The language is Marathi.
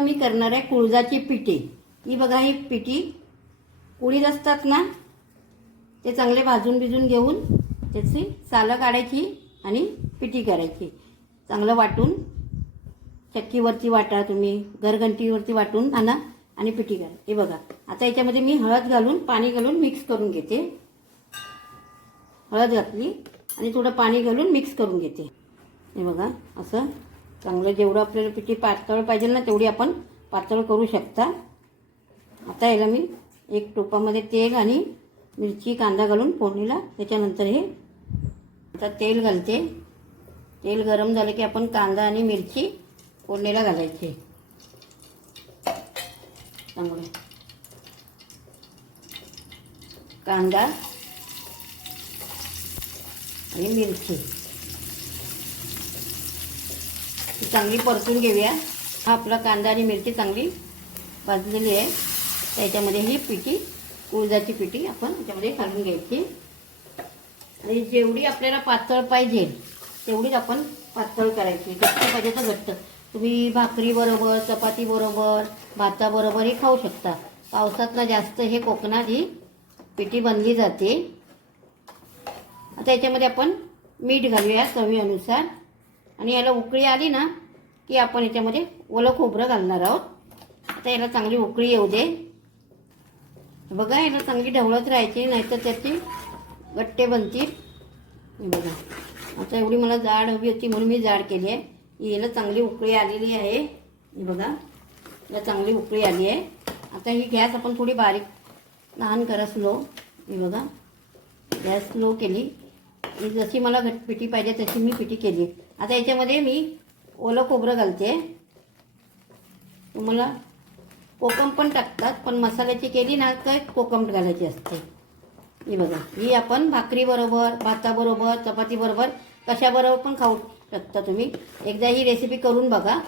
मी करणार आहे कुळजाची पिठी। ही बघा, ही पिठी उडीद असतात ना, ते चांगले भाजून भिजून घेऊन त्याची सालं काढायची आणि पिठी करायची। चांगलं वाटून चक्कीवरती वाटा, तुम्ही घरघंटीवरती वाटून आणा आणि पिठी करा। हे बघा, आता याच्यामध्ये मी हळद घालून पाणी घालून मिक्स करून घेते। हळद घातली आणि थोडं पाणी घालून मिक्स करून घेते। हे बघा, असं चांगलं जेवढं आपल्याला पिठी पातळ पाहिजे ना तेवढी आपण पातळ करू शकता। आता याला मी एक टोपामध्ये तेल आणि मिरची कांदा घालून फोडणीला, त्याच्यानंतर हे आता तेल घालते। तेल गरम झालं की आपण कांदा आणि मिरची फोडणीला घालायची। चांगलं कांदा आणि मिरची चांगली परतून घेऊया। हा आपला कांदा आणि मिरची चांगली भाजलेली आहे। त्याच्यामध्ये ही पिठी, कुळजाची पिठी आपण त्याच्यामध्ये घालून घ्यायची आणि जेवढी आपल्याला पातळ पाहिजे तेवढीच आपण पातळ करायची। घट्ट पाहिजे तर घट्ट, तुम्ही भाकरी बरोबर, चपाती बरोबर, भाताबरोबर हे खाऊ शकता। पावसात ना जास्त हे कोकणात ही पिठी बनली जाते। आता याच्यामध्ये आपण मीठ घालूया चवीनुसार आणि याला उकळी आली ना की आपण याच्यामध्ये ओलं खोबरं घालणार आहोत। आता याला चांगली उकळी येऊ दे। बघा, याला चांगली ढवळत राहायची, नाहीतर त्याची गट्टे बनतील। बघा, आता एवढी मला जाड हवी होती म्हणून मी जाड केली आहे। याला चांगली उकळी आलेली आहे। हे बघा, याला चांगली उकळी आली आहे। आता ही गॅस आपण थोडी बारीक लहान करा, स्लो। हे बघा, गॅस स्लो केली। जशी मला पिठी पाहिजे तशी मी पिठी केली। आता याच्यामध्ये मी ओलं खोबरं घालते। तुम्हाला कोकम पण टाकतात, पण मसाल्याची केली ना तर कोकम घालायची असते। हे बघा, ही आपण भाकरी बरोबर, भाताबरोबर, चपाती बरोबर, कशाबरोबर पण खाऊ शकता तुम्ही। एकदा ही रेसिपी करून बघा।